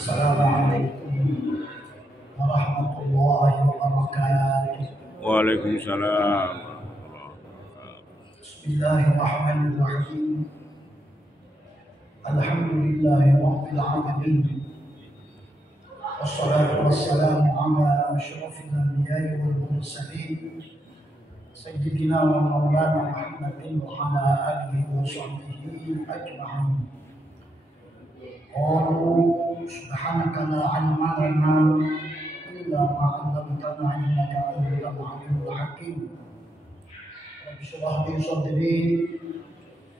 Assalamualaikum warahmatullahi wabarakatuh. Waalaikumsalam. Bismillahirrahmanirrahim. Alhamdulillahi rabbil alamin. Wassalatu wassalamu ala asyrafil anbiya'i wal mursalin sayyidina wa maulana Muhammadin wa ala alihi wa sahbihi ajma'in. Qalu subhanaka la ilma lana illa ma 'allamtana innaka antal alimul hakim. Rabbi shrah li sadri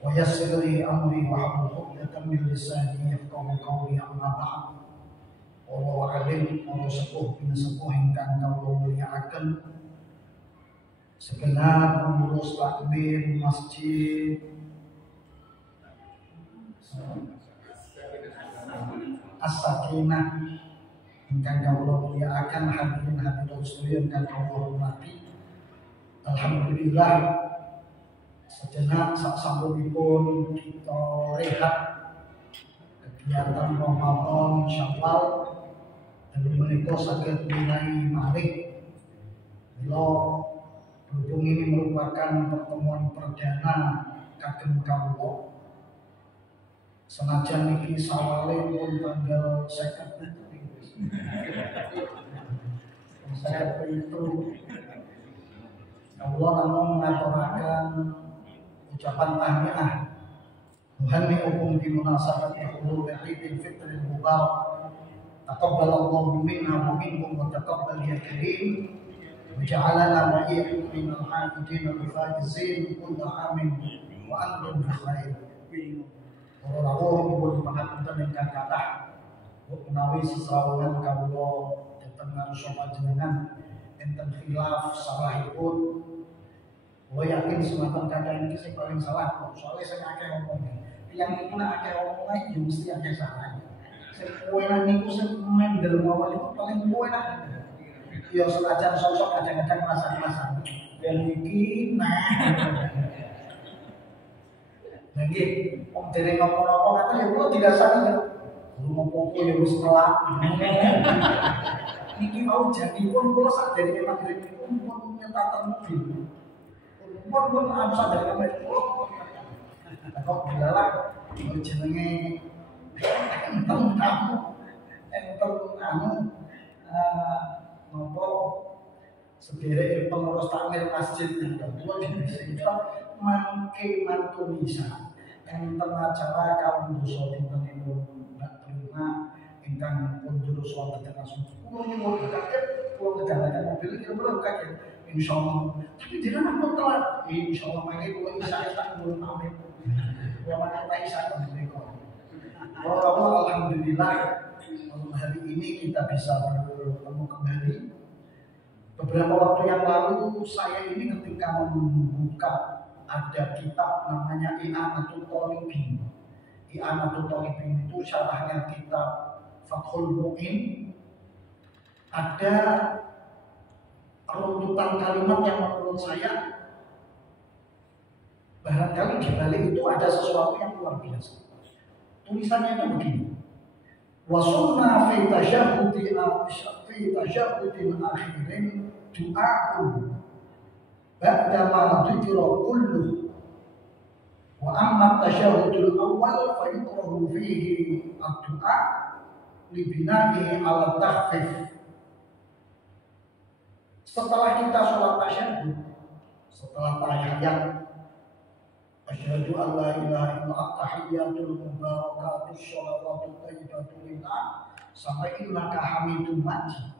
wa yassir li amri wa hlul 'uqdatam min lisani yafqahu qawli. Amma ba'd. Wallahu alim wa sepuh bin sepuh ingkang kawula mulyakaken segenap pengurus takmir masjid As-Sakinah ingkang kawula mulyakaken, hadirin hadirat sedaya ingkang kawula hormati. Alhamdulillah sejenak sasampunipun kita rehat kegiatan Ramadan Syawal dan menika saged mulai malih. Mila berhubung ini merupakan pertemuan perdana kagem kawula, senajan niki sawale pun tanggal 50 saya itu Allah namun mengaturakan ucapan tahniah muhanni'ukum bi munasabati hulul Idul Fitri Mubarak. Taqabbalallahu minna wa minkum wa taqabbal ya karim wa ja'alana wa iyyakum minal hamidin wal faizin kullu amin wa antum bi khair. Ora pun pangapunten ingkang kathah menawi sesrawungan kawula dhateng ngarsa panjenengan enten khilaf salahipun. Kula yakin sematan kakek ini sing paling salah kok, soalnya sing akeh omong. Yang iku nek akeh omong ae yo mesti akeh salah. Sing kuwenan niku sing mendel mawon iku paling kuwenan. Ya senajan sosok kadang-kadang masak-masak. Dan iki Nggih, wong dereng napa-napa kata ya kula dirasani ya. Ngopo ya wis telat. Niki mau janipun kula sadene magrib niku pun nyetaten mobil. Pun anu sadene magrib kula. Kok dilalah jenenge enten tamu. Enten anu napa sederek pengurus takmir masjid niku kula disingkap mangke mantu misa enten acara kaum dosa dintenipun Mbak Prima ingkang pun terus wonten tengah subuh. Kula nyuwun kaget kula ngedalaken mobil iki kula kaget insyaallah. Tapi jenengan pun telat. Insyaallah mangke kula isa tak nuwun pamit. Kula mangke isa niku. Alhamdulillah hari ini kita bisa bertemu kembali. Beberapa waktu yang lalu saya ini ketika membuka ada kitab namanya I'anatul Thalibin. I'anatul Thalibin itu syarahnya kitab Fathul Mu'in. Ada runtutan kalimat yang menurut saya barangkali di balik itu ada sesuatu yang luar biasa. Tulisannya itu begini. Wa sunna fi tasyahhudil akhirin du'a'un ba'dama dzikra kullu wa amma tasyahhudul awal fa yukrahu fihi ad-du'a li bina'ihi 'ala tahfif. Setelah kita sholat tasyahhud, setelah tahiyat asyhadu an la ilaha illallah tahiyyatul mubarakatus sholawatut thayyibatul lillah sampai innaka hamidum majid,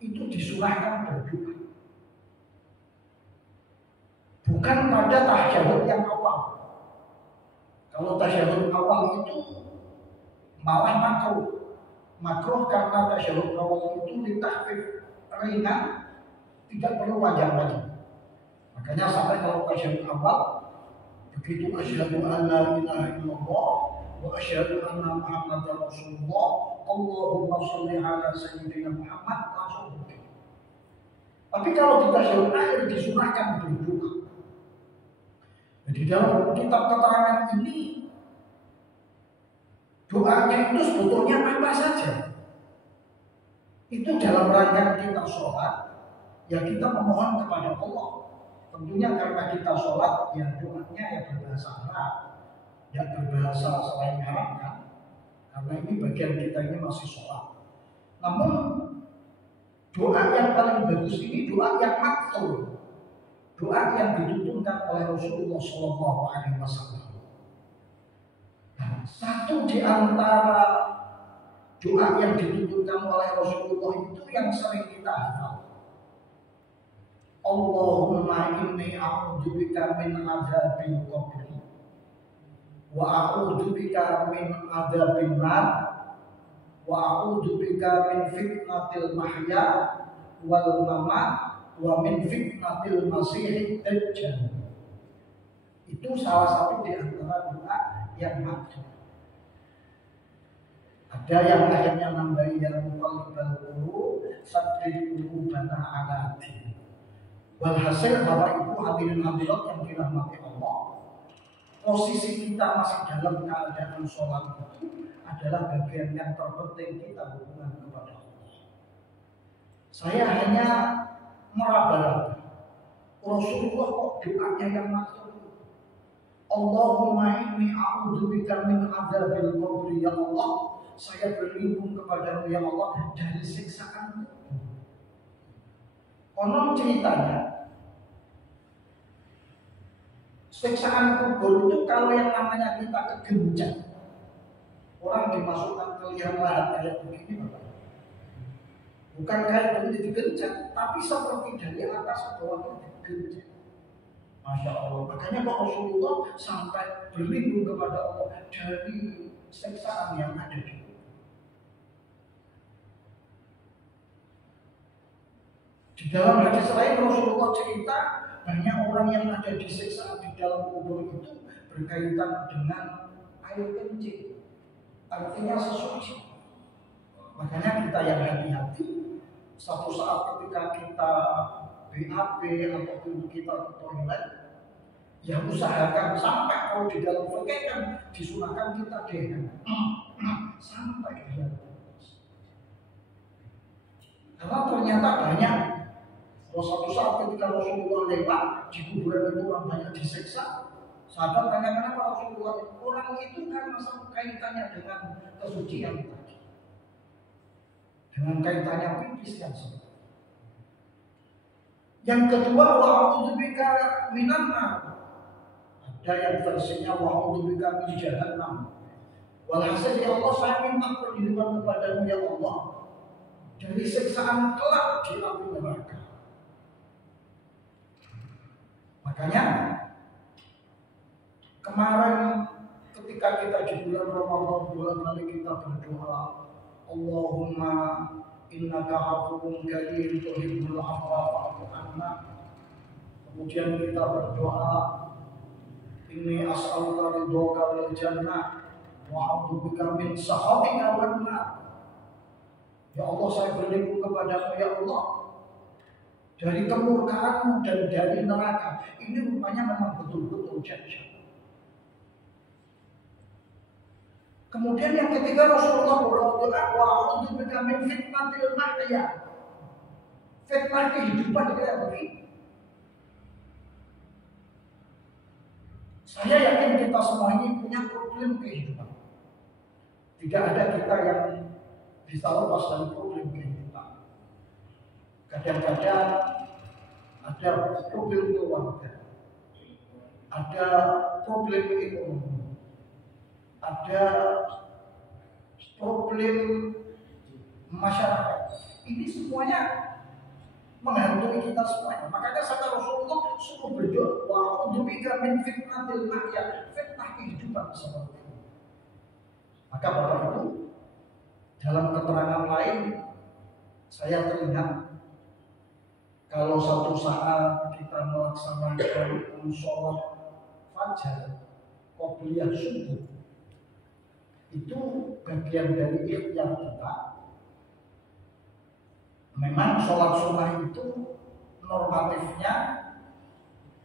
itu disunahkan berdoa. Bukan pada tasyahud yang awal. Kalau tasyahud awal itu malah makruh. Makruh karena tasyahud awal itu ditahfif ringan, tidak perlu panjang-panjang. Makanya sampai kalau tasyahud awal begitu asyhadu an la ilaha illallah wa asyhadu anna Muhammadar Rasulullah Allahumma sholli ala sayyidina Muhammad langsung begitu. Tapi kalau di tasyahud akhir disunahkan berdoa. Di dalam kitab keterangan ini doanya itu sebetulnya apa saja. dalam rangka kita sholat, ya kita memohon kepada Allah. Tentunya karena kita sholat, ya doanya ya berbahasa Arab, ya berbahasa selain Arab kan. Karena ini bagian kita ini masih sholat. Namun doa yang paling bagus ini doa yang maktul, doa yang dituntunkan oleh Rasulullah SAW. Nah, satu di antara doa yang dituntunkan oleh Rasulullah itu yang sering kita hafal. Allahumma inni a'udzubika min adzabil qabri wa a'udzubika min adzabil nar wa a'udzubika min fitnatil mahya wal mamat wa min fitnatil masiihid dajjal. Itu salah satu di antara doa yang maksud. Ada yang akhirnya nambahi ya muqallibal qulub sabbit qulubana ala dinik. Walhasil Bapak Ibu hadirin hadirat yang dirahmati Allah, posisi kita masih dalam keadaan sholat itu adalah bagian yang terpenting kita hubungan kepada Allah. Saya hanya meraba-raba Rasulullah kok doanya yang maksud. Allahumma inni a'udzubika min adzabil qabri, ya Allah, saya berlindung kepadamu ya Allah dari siksaan kubur. Konon ceritanya, siksaan kubur itu kalau yang namanya kita kegenjang, orang dimasukkan ke liang lahat kayak begini, Bapak. Bukan kayak begini digenjang, tapi seperti dari atas ke bawah digenjang. Masya Allah. Makanya Pak Rasulullah sampai berlindung kepada Allah dari siksaan yang ada di kubur. Di dalam hadis lain Rasulullah cerita banyak orang yang ada disiksa di dalam kubur itu berkaitan dengan air kencing, artinya sesuci. Makanya kita yang hati-hati, satu saat ketika kita BAB ataupun kita ke toilet, ya usahakan sampai kalau di dalam fikih kan disunahkan kita dehan sampai di dalam. Karena ternyata banyak. Kalau suatu saat ketika Rasulullah lewat di kuburan itu orang banyak disiksa, sahabat tanya kenapa Rasulullah orang itu kan masa kaitannya dengan kesucian tadi, dengan kaitannya pipis yang seperti. Yang kedua, wa'udzubika minan nar. Ada yang versinya wa'udzubika min jahannam. Walhasil ya Allah, saya minta perlindungan kepadamu ya Allah dari siksaan kelak di api neraka. Makanya kemarin ketika kita di bulan Ramadan bulan lalu kita berdoa, Allahumma innaka afuwwun karim tuhibbul afwa fa'fu anna. Kemudian kita berdoa, inni as'aluka ridhoka wal jannah wa a'udzubika min sakhatika wan nar. Ya Allah, saya berlindung kepadamu ya Allah dari kemurkaanmu dan dari neraka. Ini rupanya memang betul-betul jahsyat. Kemudian yang ketiga Rasulullah berdoa, wa'udzubika min fitnatil mahya. Fitnah kehidupan kayak begini. Saya yakin kita semua ini punya problem kehidupan. Tidak ada kita yang bisa lepas dari problem kehidupan. Kadang-kadang ada problem keluarga, ada problem ekonomi, ada problem masyarakat. Ini semuanya menghantui kita semuanya. Makanya kata Rasulullah suruh berdoa, wa'udzubika min fitnatil mahya, fitnah kehidupan seperti ini. Maka Bapak Ibu, dalam keterangan lain saya teringat kalau satu saat kita melaksanakan sholat fajar, qobliyah subuh, itu bagian dari ikhtiar kita. Memang sholat sunnah itu normatifnya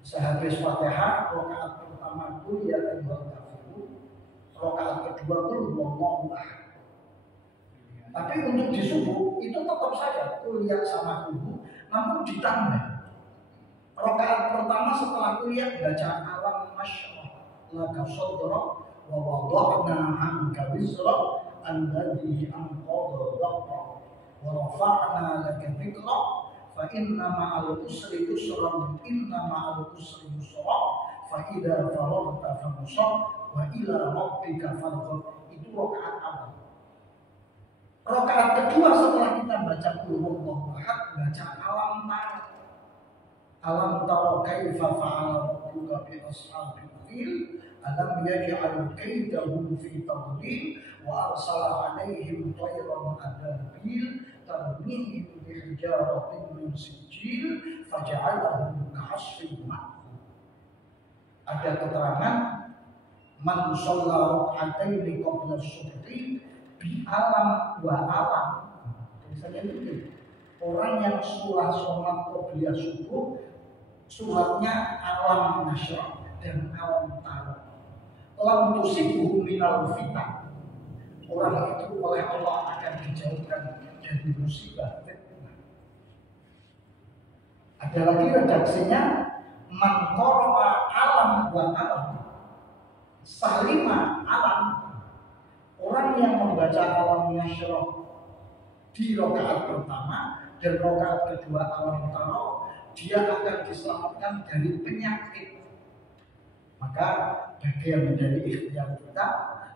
sehabis Fatihah, rakaat pertama qul ya ayyuhal kafirun, rakaat kedua qul huwallahu ahad. Tapi untuk di subuh itu tetap saja kuliah sama kuliah, namun ditambah. Rakaat pertama setelah kuliah baca alam nasyrah laka sadrak wa wada'na 'anka wizrak alladhi anqadha dhahrak wa rafa'na laka dhikrak fa inna ma'al usri yusran inna ma'al usri yusra fa idza faraghta fansab wa ila rabbika farghab. Itu rakaat awal. Rakaat kedua setelah kita baca qul huwallahu ahad, baca alam tara. Alam tara kaifa fa'ala rabbuka bi ashabil fil alam yaj'al kaydahum fi tadlil wa arsala 'alaihim tayran ababil tarmihim bi hijaratin min sijil faj'alahum ka'asfin ma'kul. Ada keterangan man shalla rak'ataini qabla subhi bi alam wa alam. Misalnya itu orang yang sholat qobliyah subuh suratnya alam nasyrah dan alam tara. Lam tusibuhu minal fitan. Orang itu oleh Allah akan dijauhkan dari musibah fitnah. Ada lagi redaksinya man qara'a alam wa alam salima alam. Orang yang membaca alam nasyrah di rakaat pertama dan rakaat kedua alam tara, dia akan diselamatkan dari penyakit. Maka bagian dari ikhtiar kita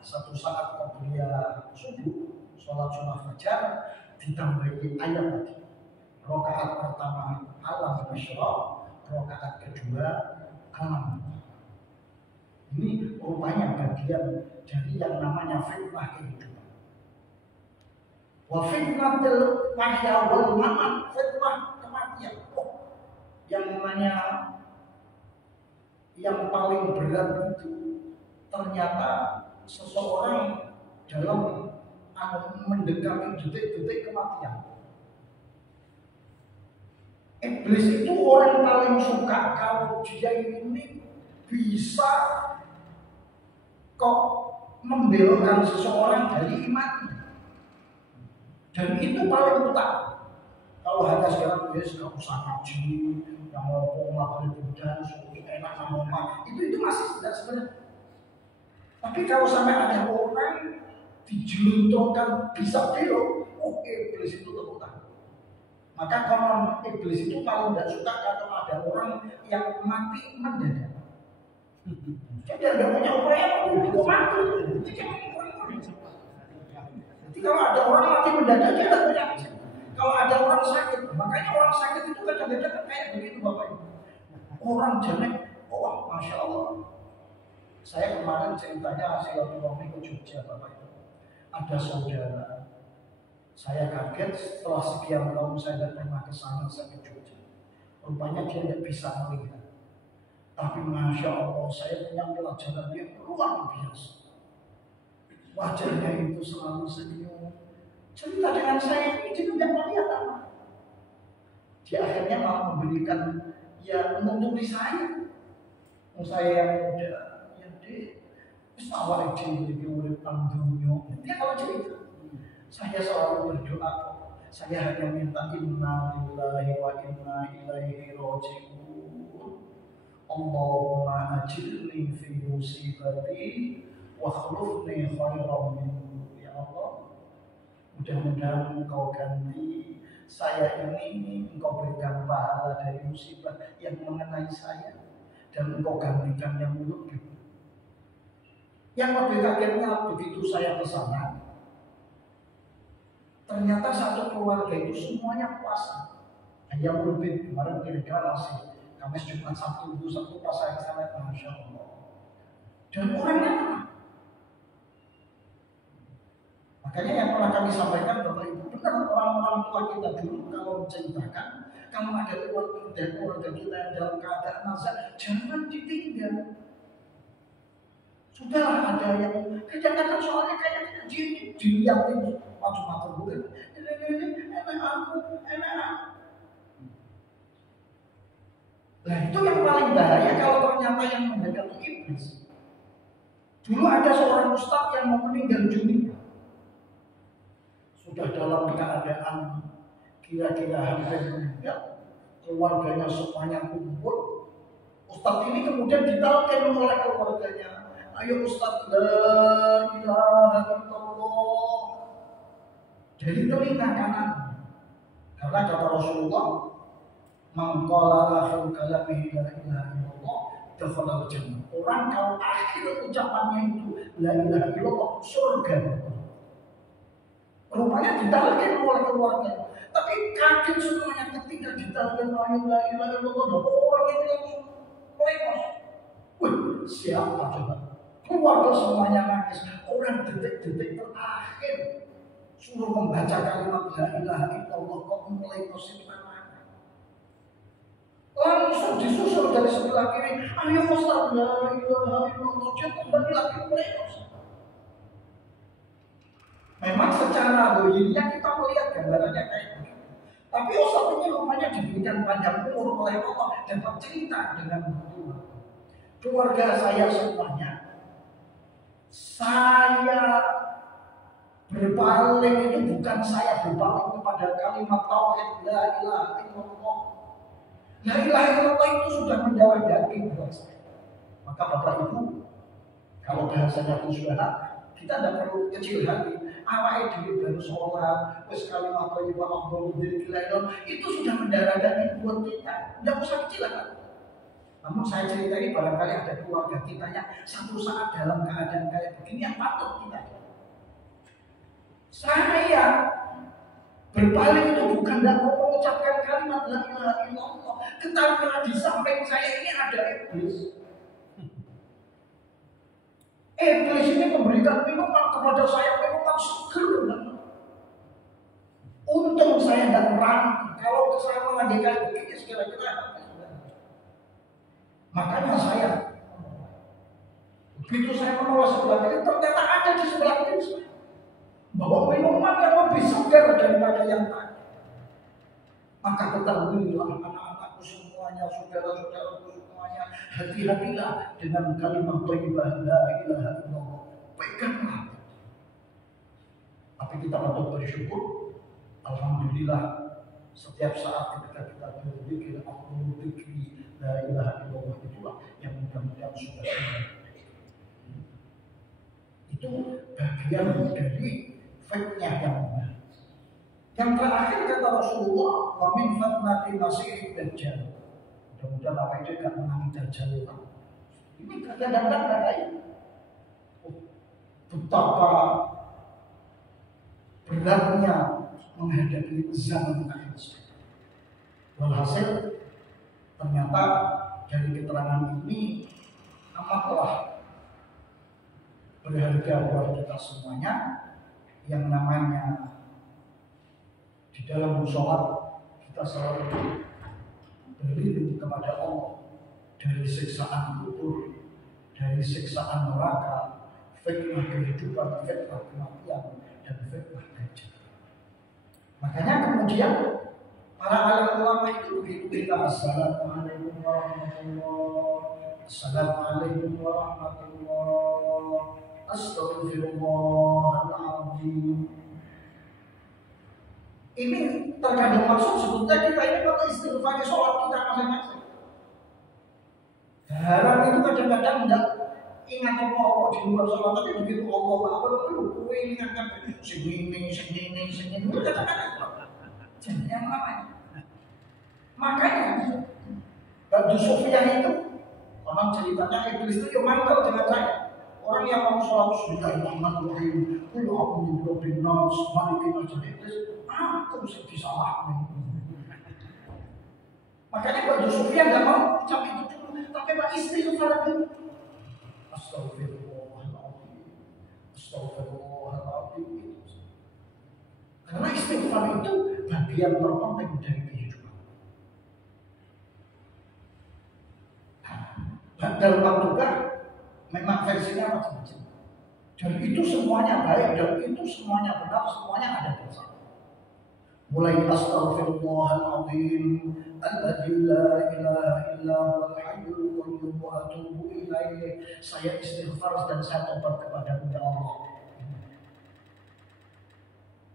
satu saat qobliyah subuh, sholat sunnah fajar ditambahi ayat tadi. Rakaat pertama alam nasyrah, rakaat kedua alam. Ini rupanya bagian dari yang namanya fitnah kehidupan. Wa fitnatul mahya wal mamat, fitnah kematian. Yang namanya yang paling berat itu ternyata seseorang dalam mendekati detik-detik kematian. Iblis itu orang paling suka kalau dia ini bisa kok membelokkan seseorang dari iman. Dan itu paling utama. Kalau hanya sekarang biasa kamu sangat jeli, yang ngomong maghrib dan sulit enak sama itu masih tidak sebenarnya. Tapi kalau sampai ada orang dijelunturkan bisa belok, iblis itu terutama. Maka kalau iblis itu paling tidak suka kalau ada orang yang mati mendadak. Jadi ada punya upaya untuk mati. Jadi kalau ada orang mati mendadak dia tidak punya. Kalau ada orang sakit, makanya orang sakit itu kadang-kadang kayak begitu Bapak Ibu. Orang jamek, Masya Allah. Saya kemarin ceritanya silaturahmi ke Jogja Bapak Ibu. Ada saudara, saya kaget setelah sekian tahun saya tidak pernah ke sana, saya ke Jogja. Rupanya dia tidak bisa melihat. Tapi Masya Allah, saya punya pelajaran yang luar biasa. Wajahnya itu selalu senyum. Cerita dengan saya ini juga tidak melihat apa. Dia akhirnya malah memberikan untuk saya. Saya yang muda, awal itu urip dunia. Dia kalau cerita, saya selalu berdoa. Saya hanya minta inna lillahi wa inna ilaihi raji'un. Allahumma ajirni fi musibati wa khulufni khairan minhu. Ya Allah, mudah-mudahan Engkau ganti saya ini, Engkau berikan pahala dari musibah yang mengenai saya, dan Engkau gantikan yang lebih. Yang lebih kagetnya begitu saya ke sana, ternyata satu keluarga itu semuanya puasa. Yang lebih kemarin kira-kira masih Kamis Jumat Sabtu itu satu pas saya ke sana, Masya Allah. Dan orangnya makanya yang pernah kami sampaikan Bapak Ibu, benar orang-orang tua kita dulu kalau menceritakan, kalau ada keluarga kita yang dalam keadaan nazar, jangan ditinggal. Sudahlah, ada yang kadang-kadang soalnya kayak dilihatin macam-macam bukan. Ini enak aku. Nah itu yang paling bahaya kalau ternyata yang mendekati iblis. Dulu ada seorang ustaz yang mau meninggal dunia. sudah dalam keadaan kira-kira hampir meninggal, keluarganya semuanya kumpul. Ustadz ini kemudian ditalkin oleh keluarganya, ayo Ustadz, la ilaha illallah, dari telinga kanan. Karena kata Rasulullah, man qala akhir kalamihi la ilaha illallah dakhala jannah. Orang kalau akhir ucapannya itu la ilaha illallah, surga. Rupanya ditalkin oleh keluarganya. Tapi kaget semuanya ketika ditalkin la ilaha illallah. Orang itu langsung lemos. Wih, siapa coba? Keluarga semuanya nangis. Orang detik-detik terakhir suruh membaca kalimat la ilaha illallah kok mulai positif. Langsung disusul dari sebelah kiri, ayo Ustaz, la ilaha illallah. Dia kembali lagi lemos. Memang secara dohirnya kita melihat gambarannya kayak begini. Tapi Ustaz ini rupanya diberikan panjang umur oleh Allah dan bercerita dengan betul. Keluarga saya semuanya, saya berpaling itu bukan saya berpaling kepada kalimat tauhid la ilaha illallah. La ilaha illallah itu sudah mendarah daging buat saya. Maka Bapak Ibu, kalau bahasanya khusyahat, kita tidak perlu kecil hati. Awalnya diri baru sholat, wis kalimat thayyibah Allahu dzikrillah, itu sudah mendarah daging buat kita. Tidak usah kecil hati. Namun saya cerita ini barangkali ada keluarga kita yang satu saat dalam keadaan kayak begini yang patut kita. Saya berpaling itu bukan tidak mau mengucapkan kalimat la ilaha illallah, tetapi di samping saya ini ada iblis. Iblis ini memberikan minuman kepada saya, minuman seger. Untung saya tidak merang. Kalau saya mengadekan begini sekira-kira. Makanya saya, begitu saya menolak sebelah kiri, ternyata ada di sebelah kiri bahwa minuman yang lebih segar daripada yang tadi. Maka ketahuilah anak-anakku semuanya, saudara-saudaraku semuanya, hati-hatilah dengan kalimat thayyibah la ilaha illallah. Peganglah. Tapi kita patut bersyukur, alhamdulillah, setiap saat ketika kita berzikir, aku berzikir la ilaha illallah, itulah yang mudah-mudahan sudah itu bagian dari fitnah yang benar. Yang terakhir kata Rasulullah, wa min fitnatil masiihid dajjal. Mudah-mudahan apa itu tidak menangi dajjal. Ini kadang-kadang lain. Betapa beratnya menghadapi zaman akhir. Walhasil ternyata dari keterangan ini amatlah berharga buat kita semuanya. Yang namanya di dalam sholat kita selalu berlindung kepada Allah dari siksaan kubur, dari siksaan neraka, fitnah kehidupan, fitnah kematian, dan fitnah dajjal. Makanya kemudian para alim ulama itu begitu kita assalamualaikum warahmatullahi, assalamualaikum warahmatullahi, astagfirullahaladzim. Ini terkadang maksud sebetulnya kita ini pakai istighfar di sholat kita masing-masing. Haram itu kadang-kadang tidak ingat apa-apa di luar sholat, tapi begitu Allah Akbar itu ingatkan segini, itu kadang-kadang jadi yang lain. Makanya Abu Sufyan itu konon ceritanya iblis itu yang mantel dengan saya. Orang yang mau sholat bismillahirrahmanirrahim, qul a'udzu birabbin nas, malikin iblis, aku mesti disalahkan. Makanya Abu Sufyan enggak mau ucap itu dulu, tapi Pak istighfar dulu. Astagfirullahaladzim, astagfirullahaladzim. Karena istighfar itu bagian terpenting dari kehidupan. Dalam Al-Quran memang versinya macam-macam. Dan itu semuanya baik, dan itu semuanya benar, semuanya ada bersama. Mulai astaghfirullahaladzim, alladzi la ilaha illa huwal hayyul qayyum wa atubu ilaih. Saya istighfar dan saya tobat kepada Allah.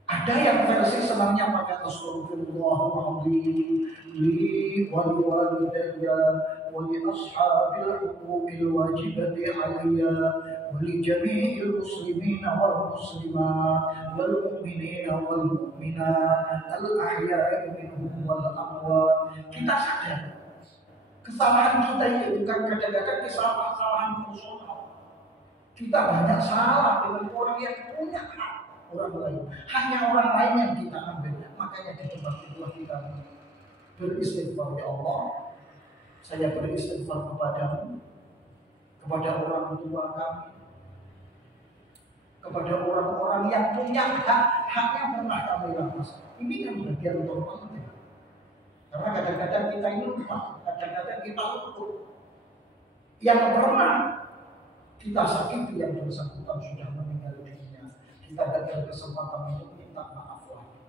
Ada yang versi senangnya pakai Astaghfirullahaladzim li wali walidayya wali ashabil huquqil wajibati alayya wali jami'il muslimina wal muslimat wal mu'minina wal mu'minat al ahya'i minhum wal amwat. Kita sadar kesalahan kita itu bukan kadang-kadang kesalahan personal. Kita banyak salah dengan orang yang punya hak orang lain, hanya orang lain yang kita ambil. Makanya di tempat itulah kita beristighfar, ya Allah, saya beristighfar kepadamu, kepada orang tua kami, kepada orang-orang yang punya hak yang pernah kami rampas. Ini kan bagian terpenting. Karena kadang-kadang kita ini lupa, kadang-kadang kita lupa. Yang pernah kita sakiti yang bersangkutan sudah meninggal dunia, kita dapat kesempatan untuk minta maaf lagi.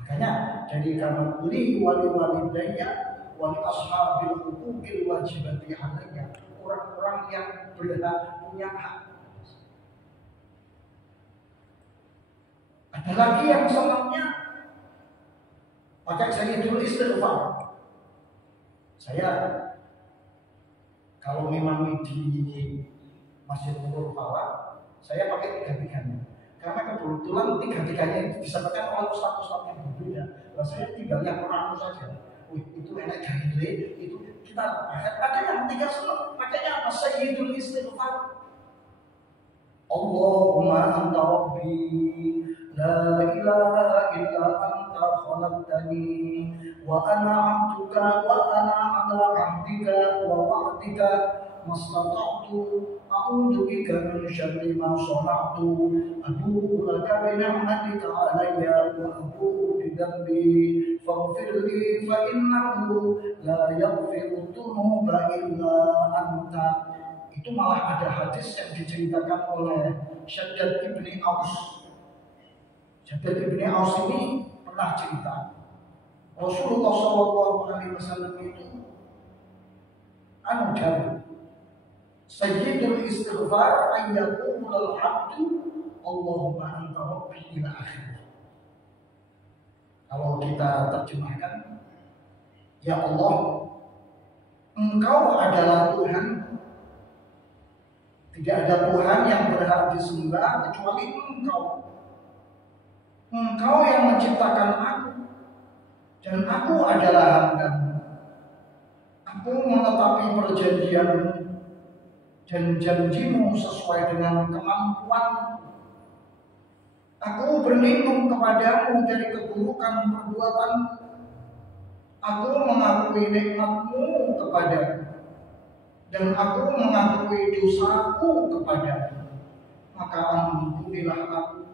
Makanya jadi karena li wali walidayya wali ashabil huquqil wajibati alayya, orang-orang yang berhak punya hak. Ada lagi yang senangnya pakai sayyidul istighfar. Saya kalau memang di Masjid Nurul Falak, saya pakai tiga-tiganya. Karena kebetulan tiga-tiganya itu disebutkan oleh ustaz-ustaz yang berbeda. Nah, saya tinggal yang Quran saja. Itu enak dalile, itu kita ada yang tiga semua. Pakainya apa? Sayyidul istighfar. Allahumma anta rabbi la ilaha illa anta khalaqtani wa ana 'abduka wa ana 'ala 'ahdika wa wa'dika mastata'tu a'udzu bika min syarri ma shana'tu abu'u laka bi ni'matika 'alayya wa abu'u bi dhanbi faghfir li fa innahu la yaghfiru dhunuba illa anta. Itu malah ada hadis yang diceritakan oleh Syaddad ibni Aus. Syaddad ibni Aus ini pernah cerita Rasulullah SAW itu anugerah sayyidul istighfar ayyaqul al-abdu Allahumma anta rabbi ila akhir. Kalau kita terjemahkan, ya Allah, Engkau adalah Tuhan. Tidak ada Tuhan yang berhak disembah kecuali Engkau. Engkau yang menciptakan aku, dan aku adalah hamba-Mu. Aku menetapi perjanjian-Mu dan janji-Mu sesuai dengan kemampuan-Mu. Aku berlindung kepadamu dari keburukan perbuatan-Mu. Aku mengakui nikmat-Mu kepadaku, dan aku mengakui dosaku kepadamu. Maka ampunilah aku,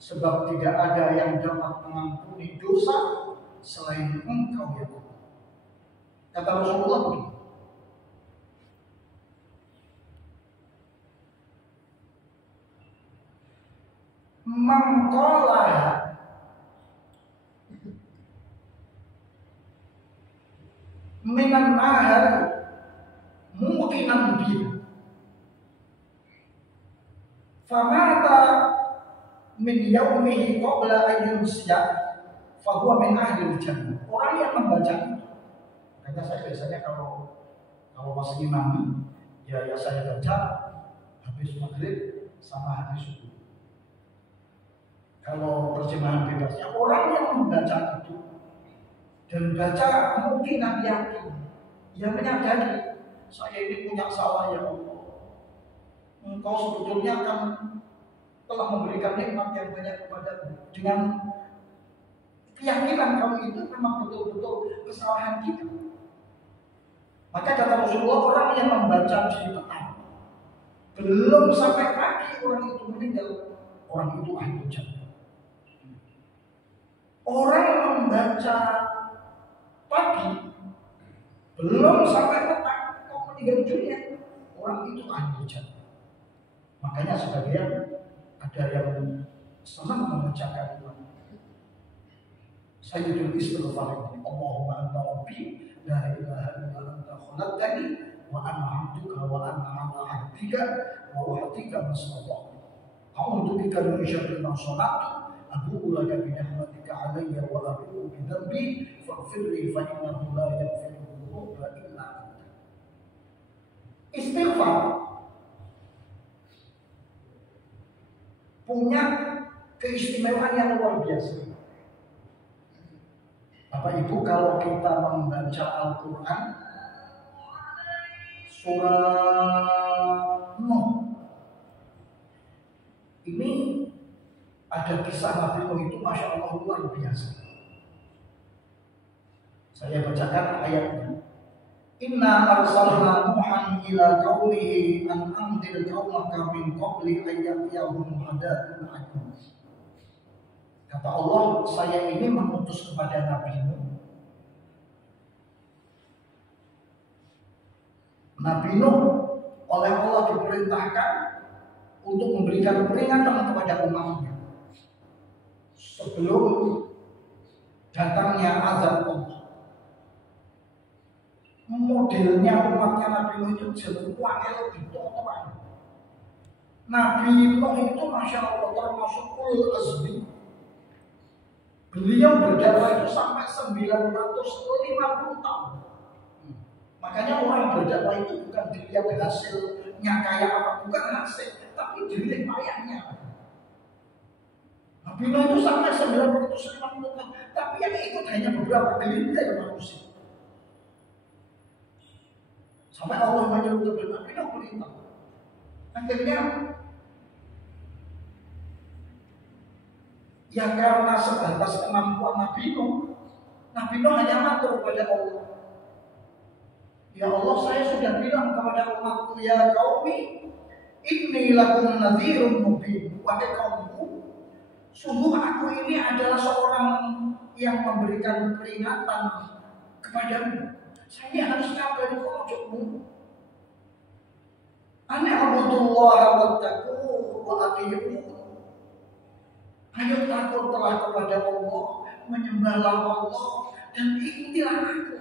sebab tidak ada yang dapat mengampuni dosa selain Engkau, ya Allah. Kata Rasulullah begini, man qalaha minan nahar muqinan biha famata min yaumihi qabla an yumsiya fahuwa min ahli jannah. Orang yang membaca itu, makanya saya biasanya kalau masih imam, ya saya baca habis maghrib sama habis subuh. Kalau terjemahan bebasnya, orang yang membaca itu dan baca mungkin yakin, yang menyadari saya ini punya salah, ya Allah. Engkau sebetulnya akan telah memberikan nikmat yang banyak kepadaku. Dengan keyakinan kalau itu memang betul-betul kesalahan kita. Maka kata Rasulullah, orang yang membaca di petang belum sampai pagi orang itu meninggal, orang itu ahli jannah. Orang yang membaca pagi belum sampai petang kok meninggal dunia, orang itu ahli jannah. Makanya sebagian ada yang senang membacakan sayyidul istighfar ini, Allahumma anta rabbi la ilaha illa anta khalaqtani wa ana 'abduka wa ana 'ala 'ahdika wa wa'dika mastata'tu A'udzu bika min syarri ma sana'tu abu'u laka bi ni'matika 'alayya wa abu'u bi dhanbi faghfirli fa innahu la yaghfiru dzunuba illa anta. Istighfar punya keistimewaan yang luar biasa. Bapak Ibu, kalau kita membaca Al-Quran surah Nuh, ini ada kisah Nabi Nuh itu Masya Allah luar biasa. Saya bacakan ayatnya. Inna arsalna Nuhan ila qaumihi an anzir qaumaka min qabli an ya'tiyahum 'adzabun alim. Kata Allah, saya ini mengutus kepada Nabi Nuh. Nabi Nuh oleh Allah diperintahkan untuk memberikan peringatan kepada umatnya sebelum datangnya azab Allah. Modelnya umatnya Nabi Nuh itu semuanya lebih total. Nabi Nuh itu Masya Allah termasuk ulul azmi. Beliau berdakwah itu sampai 950 tahun. Makanya orang berdakwah itu bukan dilihat hasilnya kayak apa, bukan hasil, tapi dilihat payahnya. Nabi Nuh itu sampai 950 tahun, tapi yang ikut hanya beberapa gelintir manusia. Sampai Allah menyuruh Nabi Nuh perintah. Akhirnya ya karena sebatas kemampuan Nabi Nuh hanya matur kepada Allah. Ya Allah, saya sudah bilang kepada umatku, ya qaumi, inni lakum nadhirun mubin. Wahai kaumku, sungguh aku ini adalah seorang yang memberikan peringatan kepadamu. Saya harus kabari pojokmu. Ana abudullah wattaqu wa atii'u. Ayo takutlah kepada Allah, menyembahlah Allah, dan ikutilah aku.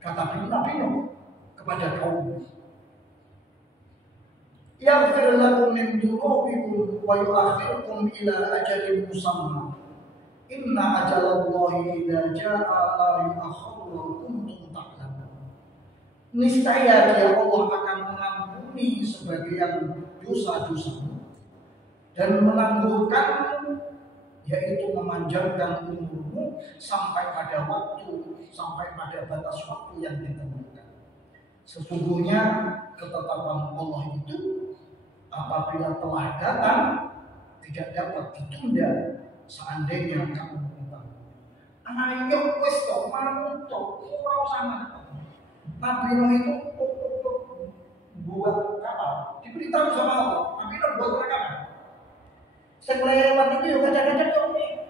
Kata Nabi Nuh kepada kaum, yaghfir lakum min dhunubikum wa yu'akhirukum ila ajalin musamma. Inna ajalallahi idza jaa'a la yu'akhkharu wa kuntum ta'lamun. Niscaya Dia Allah akan mengampuni sebagian dosa-dosamu dan menangguhkanmu, yaitu memanjangkan umurmu sampai pada batas waktu yang ditentukan. Sesungguhnya ketetapan Allah itu apabila telah datang tidak dapat ditunda seandainya kamu minta. Ayo wis kok manut ora sama. Nabi Nuh itu buat kapal, diberitahu sama Allah. Nabi Nuh buat kapal. Lewat itu kadang-kadang kau nih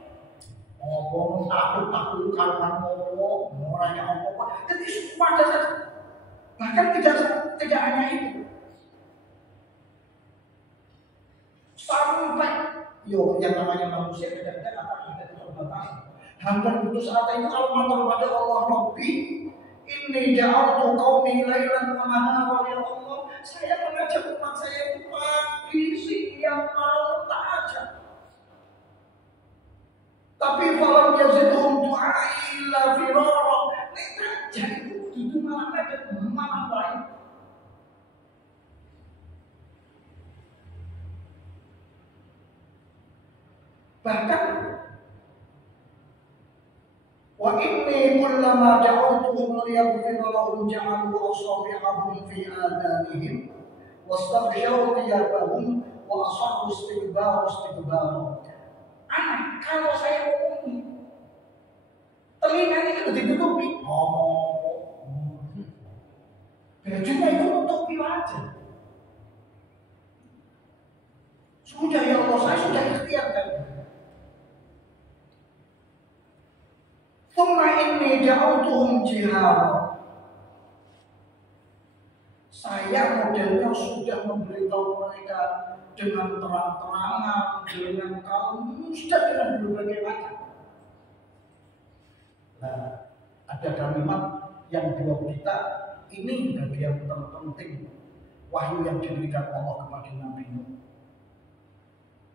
ngomong takut karuan ngomong orangnya ngomong jadi semua ada saja. Bahkan tidak hanya itu, sampai yang namanya manusia kadang-kadang ada terbatas. Hampir putus asa itu kalau matur kepada Allah, Rabbi inni ja'altu qaumi lailan wa naharan, ya Allah, saya mengajak umat saya itu pagi, siang, malam tak ajak. Tapi falam yazidhum du'ai illa firara. Nek ajak itu malah ada malah lain. Bahkan wa inni kullama da'awtuhum liyaghfira lahum ja'alu asabi'ahum fi adanihim wastaghshaw thiyabahum wa asarru istikbara. Anak, kalau saya ngomong telinganya itu ditutupi, bajunya itu tutupi wajah. Sudah ya Allah, saya sudah ikhtiarkan. Thumma inni ja'altuhum jihara. Saya modelnya sudah memberitahu mereka dengan terang-terangan, dengan kalem, sudah dengan berbagai macam. Nah, ada kalimat yang buat kita ini bagian terpenting wahyu yang diberikan Allah kepada Nabi Nuh.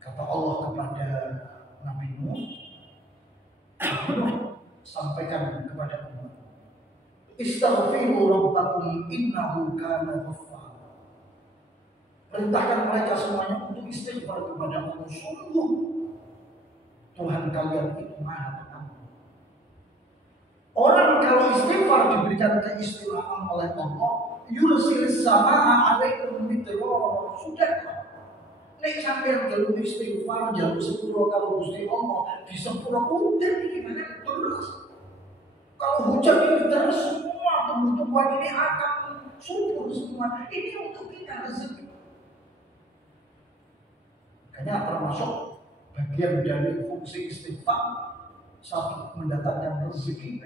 Kata Allah kepada Nabi Nuh, sampaikan kepada umat, istaghfiru rabbakum innahu kana ghaffara. Perintahkan mereka semuanya untuk istighfar kepada Allah. Sungguh Tuhan kalian itu Maha Pengampun. Orang kalau istighfar diberikan keistimewaan oleh Allah, yursilis samaa alaikum midrara. Sudah. Nek sampeyan kalau istighfar jam 10 kalau Gusti Allah di 10 udah gimana terus. Kalau hujan ini terus semua tumbuh-tumbuhan ini akan subur semua. Ini untuk kita rezeki. Makanya termasuk bagian dari fungsi istighfar satu mendatangkan rezeki.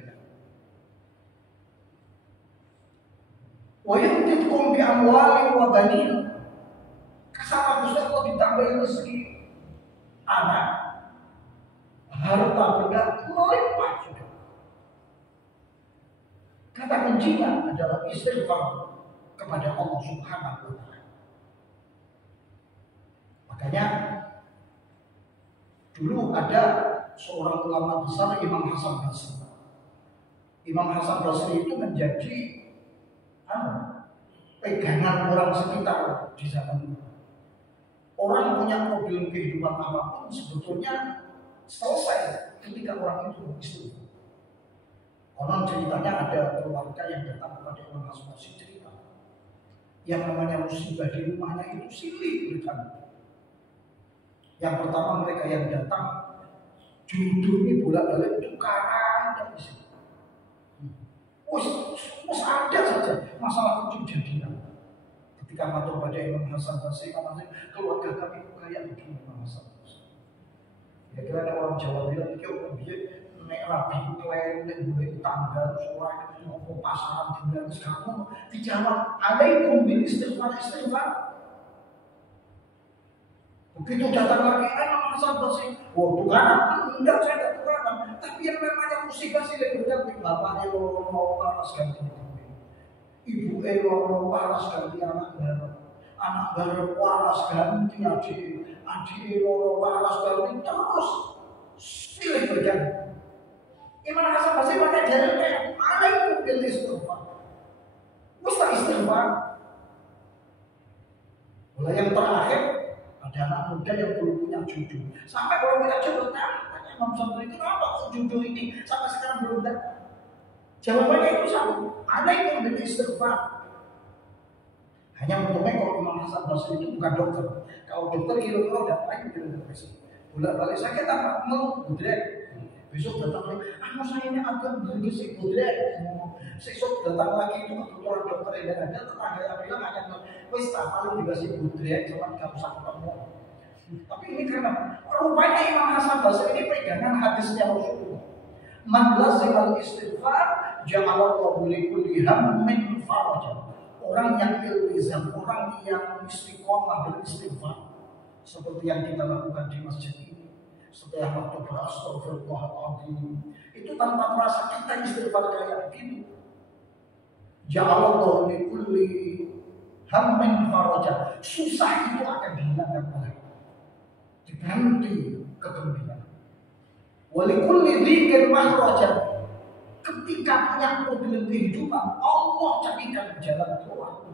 Wa yumtitkum bi amwali wa banin. Sama Gusti Allah ditambahin rezeki anak, harta benda melimpah sudah. Kata kuncinya adalah istighfar kepada Allah Subhanahu wa Ta'ala. Makanya dulu ada seorang ulama besar, Imam Hasan Basri. Imam Hasan Basri itu menjadi pegangan orang sekitar di zaman itu. Orang punya problem kehidupan apapun sebetulnya selesai ketika orang itu beristighfar. Konon ceritanya ada keluarga yang datang kepada Imam Hasan Basri cerita, yang namanya musibah di rumahnya itu silih berkali. Yang pertama mereka yang datang judulnya bolak-balik tukaran dan isi. Mus ada saja masalah kejadian. Ketika matur pada Imam Hasan Basri, keluarga kami itu kayak begini, Imam Hasan Basri. Kira-kira ada orang Jawa bilang, kau biar naik rabi kalian, naik mulai tangga, suara mau pasaran, tinggal kamu dijawab, alaikum bil istighfar. Begitu datang lagi, Imam Hasan Basri, tukaran, enggak saya tidak tukaran, tapi yang namanya musibah silih berganti, bapak elo mau paras ganti. Ibu elo waras ganti anak baru waras ganti adik elo waras ganti terus silih berganti. Imam Hasan Basri pakai dalilnya alaikum bil istighfar. Mesti istighfar. Mulai yang terakhir ada anak muda yang belum punya jodoh. Sampai belum punya jodoh, tanya Imam Basri itu apa kok jodoh ini sampai sekarang belum datang. Jawabannya itu sama, alaikum bil istighfar. Hanya untungnya kalau Imam Hasan Basri itu bukan dokter. Kalau dokter kira-kira udah lagi bilang depresi. Bolak-balik sakit apa? Ngeluh, budrek. Besok datang lagi, saya ini agak bergesi budrek. Besok datang lagi itu kebetulan dokter yang ada, tetangga yang bilang akan wis tak paling dikasih budrek, cuma nggak usah ketemu. Tapi ini karena rupanya Imam Hasan Basri ini pegangan hadisnya Rasulullah. Man lazimal istighfar ja'alallahu likulli hammin faraja. Orang yang iltizam, orang yang istiqomah beristighfar seperti yang kita lakukan di masjid ini. Setelah waktu berastaghfirullahaladzim, itu tanpa merasa kita istighfar kayak begitu. Ja'alallahu likulli hammin faraja. Susah itu akan dihilangkan oleh diganti kegembiraan. Walikulli dzikrin makhraja. Ketika punya problem kehidupan, Allah carikan jalan keluar.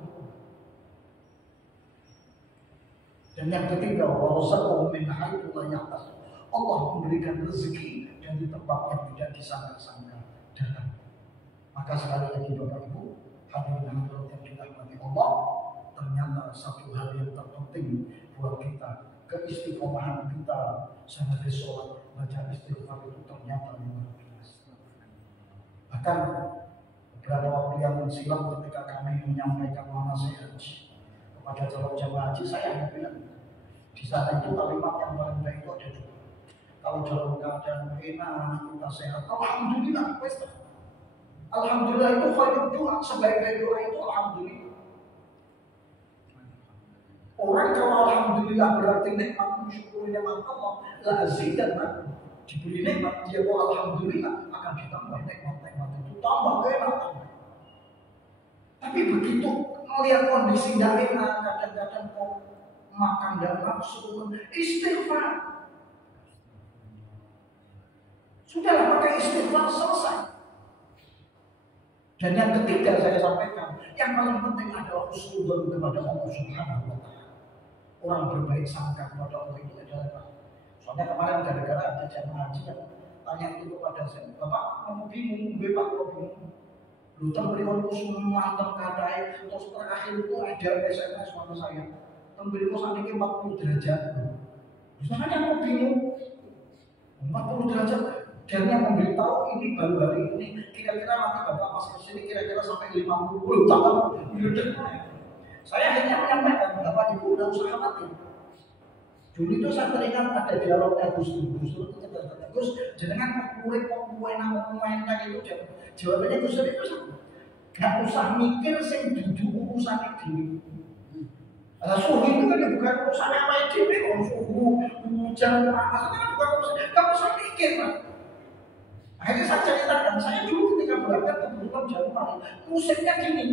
Dan yang ketiga, warzaqahum min haitsu la yahtasib. Allah memberikan rezeki dari tempat yang tidak disangka-sangka datang. Maka sekali lagi Bapak Ibu, hadirin hadirat yang dirahmati Allah, ternyata satu hal yang terpenting buat kita, keistiqomahan kita sebagai sholat baca istighfar itu ternyata luar biasa. Bahkan beberapa waktu yang silam ketika kami menyampaikan nasihat kepada calon jemaah haji, saya bilang di sana itu kalimat yang paling baik itu ada dua. Kalau dalam keadaan enak, kita sehat, alhamdulillah, alhamdulillah itu khairul doa, sebaik-baik doa itu alhamdulillah. Orang kalau alhamdulillah berarti nikmat mensyukuri nikmat Allah, la azidannakum. Diberi nikmat dia kok alhamdulillah akan ditambah nikmat-nikmat itu, tambah enak tambah. Tapi begitu melihat kondisi tidak enak, kadang-kadang kok makan dan nafsu, istighfar. Sudahlah, pakai istighfar, selesai. Dan yang ketiga saya sampaikan, yang paling penting adalah husnudzon kepada Allah Subhanahu wa Ta'ala. Orang berbaik sangka kepada Allah itu adalah. Soalnya kemarin gara-gara ada jamaah haji yang tanya itu kepada saya, Bapak mau bingung, Bapak mau bingung. Lu beliau semua mantap katai, terus terakhir itu ada SMS sama saya. Beliau saat ini 40 derajat. Misalnya mau bingung, 40 derajat. Dan yang memberitahu ini baru hari ini, kira-kira nanti Bapak pas kesini kira-kira sampai 50 tahun. Saya hanya menyampaikan, Bapak Ibu tidak usah khawatir. Dulu itu saya teringat ada dialognya Gus Dur itu cerita Gus, jangan kue enak itu jawabannya Gus Dur itu sama. Gak usah mikir sing duduk urusan diri. Suhu itu kan bukan urusan apa diri, kalau suhu hujan panas itu kan bukan urusan. Gak usah mikir, Pak. Akhirnya saya ceritakan, saya dulu ketika berangkat ke bulan Januari, musimnya gini.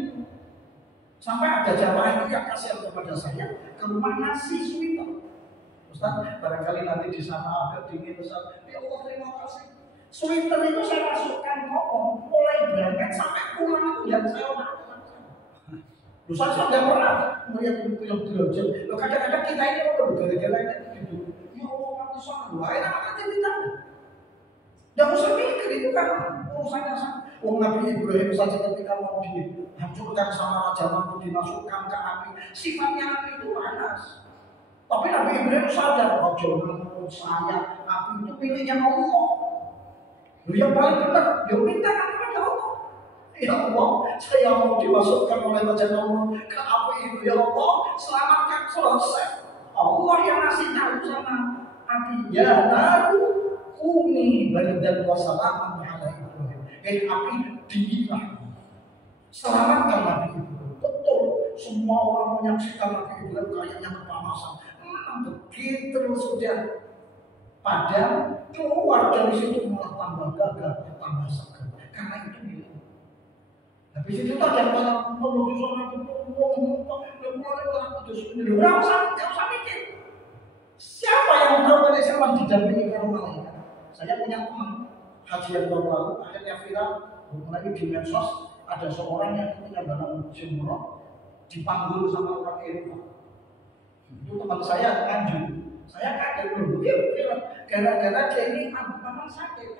Sampai ada jamaah itu yang kasihan kepada saya ke rumah nasi sweater. Ustaz, barangkali nanti di sana agak dingin, Ustaz. Ya Allah, terima kasih. Sweater itu saya masukkan kokong, mulai berangkat sampai pulang itu yang saya makan. Saya tidak pernah melihat film belajar. Loh, kadang-kadang kita ini mau gara-gara ini gitu. Ya Allah, nanti sana. Wah, enak nanti kita. Tidak usah mikir, itu kan urusannya sama. Nabi Ibrahim saja ketika mau dihancurkan sama Raja Namrud, dimasukkan ke api. Sifatnya api itu panas. Tapi Nabi Ibrahim sadar, Raja Namrud, saya, api itu miliknya Allah. Yang paling benar, dia minta kepada Allah. Ya Allah, saya mau dimasukkan oleh Raja Namrud ke api itu. Ya Allah, selamatkan, selesai. Allah yang ngasih tahu sama api. Ya naru kuni bardan wa salaman ala Ibrahim. Api dinginlah, selamatkan Nabi Ibrahim. Betul, semua orang menyaksikan Nabi Ibrahim kayaknya kepanasan. Begitu sudah padam, keluar dari situ malah tambah gagah, tambah segar. Karena itu milik. Habis itu ada yang menuju sana itu, nggak usah mikir. Siapa yang tahu dari siapa didampingi oleh malaikat? Saya punya teman haji yang baru lalu, akhirnya viral, mulai di medsos ada seorang yang ketika dalam jumroh dipanggil sama orang Eropa. Itu teman saya Anju. Saya kaget dulu, gara-gara dia ini memang sakit.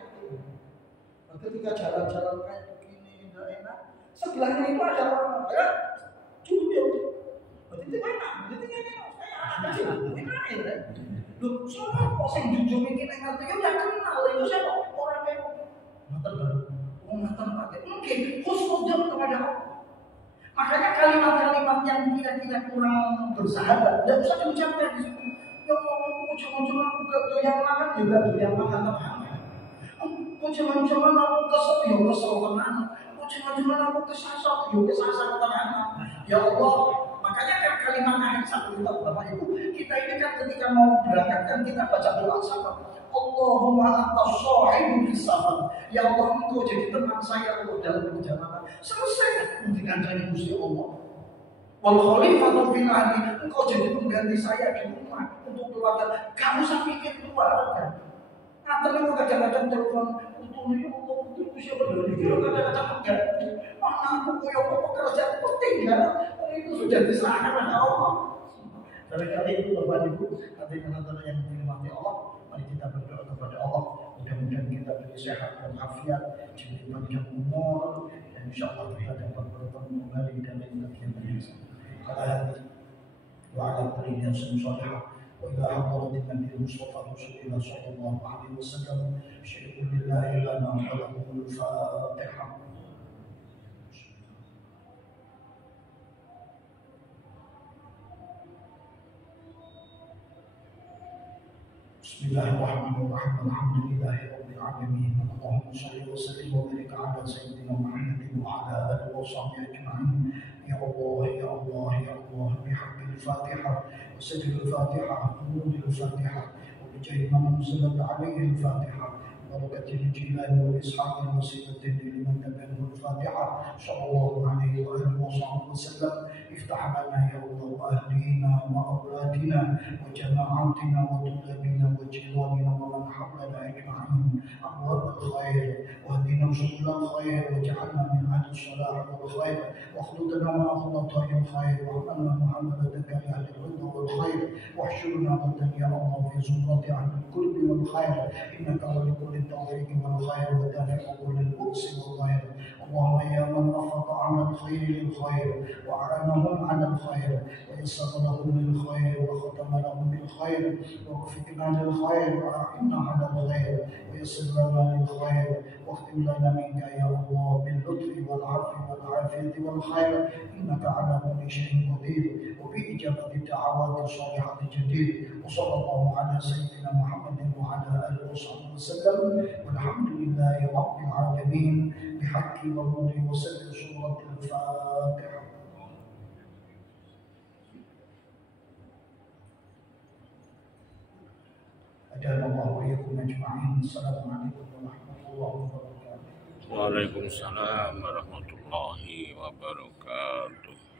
Ketika jalan-jalan kayak begini tidak enak, sebelahnya itu ada orang ya, jujur. Berarti enak, saya enak. Loh, siapa kok sing jujur mikir ngerti ya udah kenal itu siapa orang yang nonton pakai mungkin husnudzon kepada Allah. Makanya kalimat-kalimat yang kira-kira kurang bersahabat tidak usah diucapkan di situ. Ya Allah, ujung-ujung aku gak doyan makan, juga doyan makan teman. Ujung-ujung aku kesel, ya kesel teman. Ujung-ujung aku kesasar, ya kesasar teman. Ya Allah, makanya kan kalimat akhir satu kita Bapak Ibu, kita ini kan ketika mau berangkat kan kita baca doa sama Allahumma anta shahidu fis safar. Ya Allah, engkau jadi teman saya dalam perjalanan. Selesai dengan dari Gusti Allah. Wal khalifatu fil ahli, engkau jadi pengganti saya di rumah untuk keluarga. Kamu usah pikir keluarga. Nah, terlalu kadang-kadang telepon untuk ini Allah untuk siapa dari dia kadang-kadang mengganti. Mana aku punya pekerjaan penting ya? Itu sudah diserahkan pada Allah. Kali itu Bapak Ibu, nanti teman-teman yang dinikmati Allah, mari kita berdoa kepada Allah. Mudah-mudahan kita diberi sehat dan afiat, diberi panjang umur, dan insya Allah kita dapat bertemu kembali dalam bagian yang على وعلى كل نفس صالحة وإذا حضرت النبي المصطفى رسول الله صلى الله عليه وسلم شهد لله لنا وله الفاتحة. بسم الله الرحمن الرحيم الحمد لله رب العالمين اللهم صل وسلم وبارك على سيدنا محمد وعلى آله وصحبه أجمعين. يا الله يا الله يا الله بحق الفاتحة وسر الفاتحة ونور الفاتحة وبجاه من نزلت عليه الفاتحة بركة الجيلان والإسحاق الوسيلة لمن تبعه الفاتحة صلى الله عليه وآله وصحبه وسلم. افتح لنا يا الله أهلينا وأولادنا وجماعتنا وطلابنا وجيراننا ومن حولنا أجمعين أبواب الخير، واهدنا سبل الخير، واجعلنا من أهل الصلاح والخير، واخلطنا مع خلطاء الخير، واحملنا محمدك لأهل الرضا والخير، واحشرنا غدا يا الله في زمرة أهل الكرب والخير، إنك ولكل التوفيق والخير ودافع كل البؤس والخير. اللهم يا من رفض عمل الخير للخير وأعانهم على الخير ويسر لهم للخير وختم لهم بالخير، ووفقنا للخير وأعنا على الخير ويسر لنا للخير، واختم لنا منك يا الله باللطف والعفو والعافية والخير، إنك على كل شيء قدير وبإجابة الدعوات الصالحة جدير. وصلى الله على سيدنا محمد وعلى آله وصحبه وسلم، والحمد لله رب العالمين. بحق ونور وسر سورة الفاتحة. أجاب الله وإياكم أجمعين. السلام عليكم ورحمة الله وبركاته. Waalaikumsalam warahmatullahi wabarakatuh.